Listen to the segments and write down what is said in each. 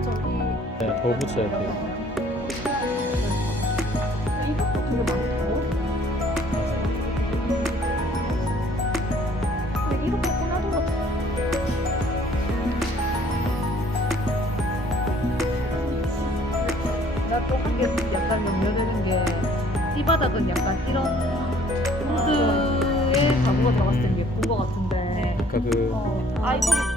저기 네, 더 붙여야 돼요. 이것도 되게 많다. 근데 이렇게 꺼내둔 것 나또한게 약간 염려되는 게 이 바닥은 약간 이런 폰트에 가구가 들어갔을 때 예쁜 것 같은데. 그러니까 그 아이보리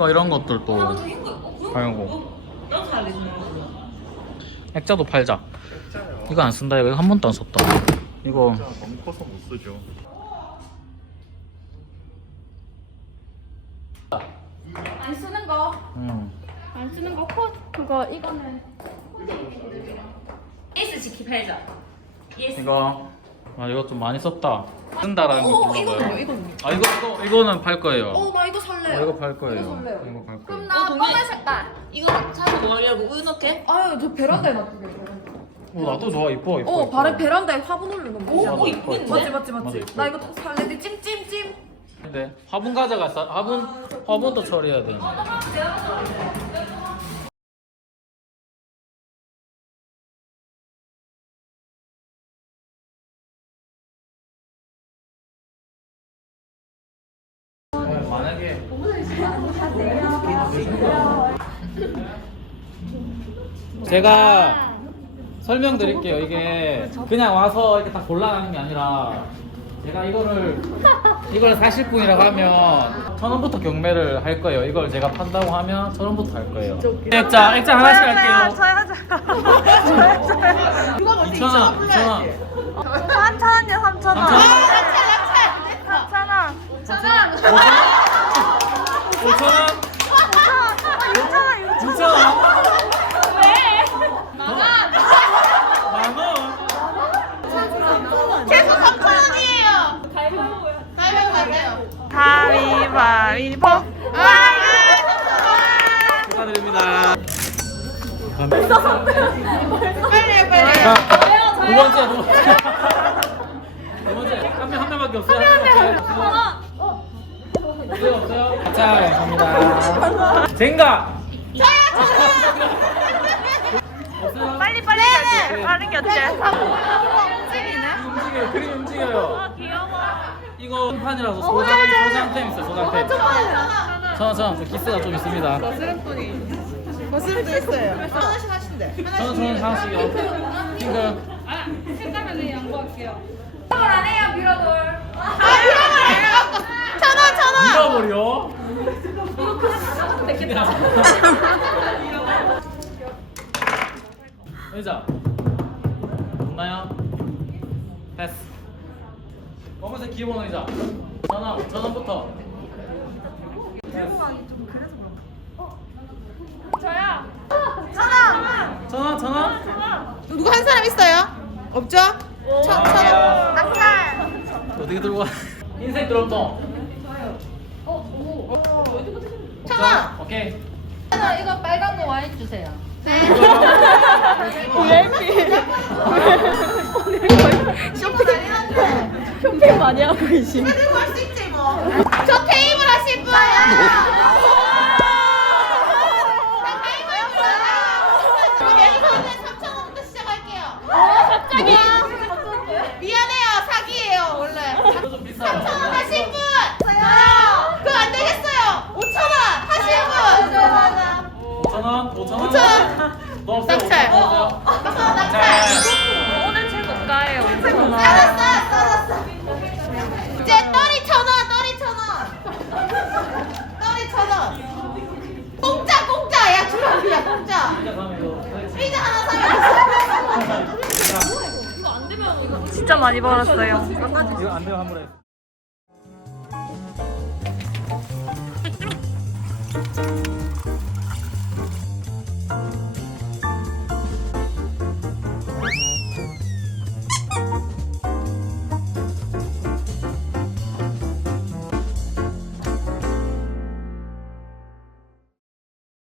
거 이런 것들도 팔고 액자도 팔자. 이거 안 쓴다. 이거 한 번도 안 썼다. 이거 너무 커서 못 쓰죠. 안 쓰는 거. 안 쓰는 거 코. 그거 이거는 예스 지키 팔자. 예스. 이거 이거 좀 많이 썼다. 쓴다라는 거 불러봐요. 이거는 아 이거는 팔 거예요. 나 이거 살래요. 이거 팔 거예요. 이거 팔 거예요. 그럼 나 빨간 색깔. 이거 사서 뭐 하려고 우유 넣게? 아유 저 베란다에 놔두게. 나도 좋아. 이뻐. 발에 베란다에 화분 올리는 거. 맞아, 이뻐. 맞지. 맞아, 이뻐. 나 이거 살래. 내 찜찜찜. 근데 화분 가져갔어. 화분도 처리해야 되는데. 만약에 제가 설명드릴게요. 이게 그냥 와서 이렇게 다 골라가는 게 아니라 제가 이걸 사실 분이라고 하면 1,000원부터 경매를 할 거예요. 이걸 제가 판다고 하면 1,000원부터 할 거예요. 액자 하나씩 할게요. 저요. 2,000원. 3,000원이요, 3,000원. 4,000원. 5,000원. 6,000원. 6,000원. 계속 3,000원이에요. 가위바위보. 축하드립니다. 빨리 빨리. 자, 두 번째. 한 명밖에 없어요. 없어요. 자, 갑니다. 젠가. 없어요? 빨리 가지. 빠른 게 어때? 움직여요. 그림 움직여요. 귀여워. 이거 판이라서 소장템 있어요. 소장템. 저 기스가 좀 있습니다. 거스름 있어요. 하나씩 하신대. 저는 하나씩이요. 핑크. 색깔은 양보할게요. 안 해요, 빌어볼. 밀어버려. 의자. 없나요? 패스. 검은색 기본 의자. 전원부터. 패스. 전원. 누구 한 사람 있어요? 없죠? 어떻게 들고 가? 흰색 드럼통. 천원. 오케이. 이거 빨간 거 와인 주세요. 쇼핑 많이 하고 계시네. 저 테이블 하실 분. 갑자기? 미안해요, 사기예요 원래. 이거 좀 비싸요. 3,000원 하실 분. 저요. 그거 안 되겠어요. 5,000원 하실 분. 5,000원? 5,000원? 5,000원. 너 없어요? 낙찰. 5,000원 없어요? 낙찰. 낙찰. 오늘 최고. 진짜 많이 벌었어요. 이거 안 되면 환불해.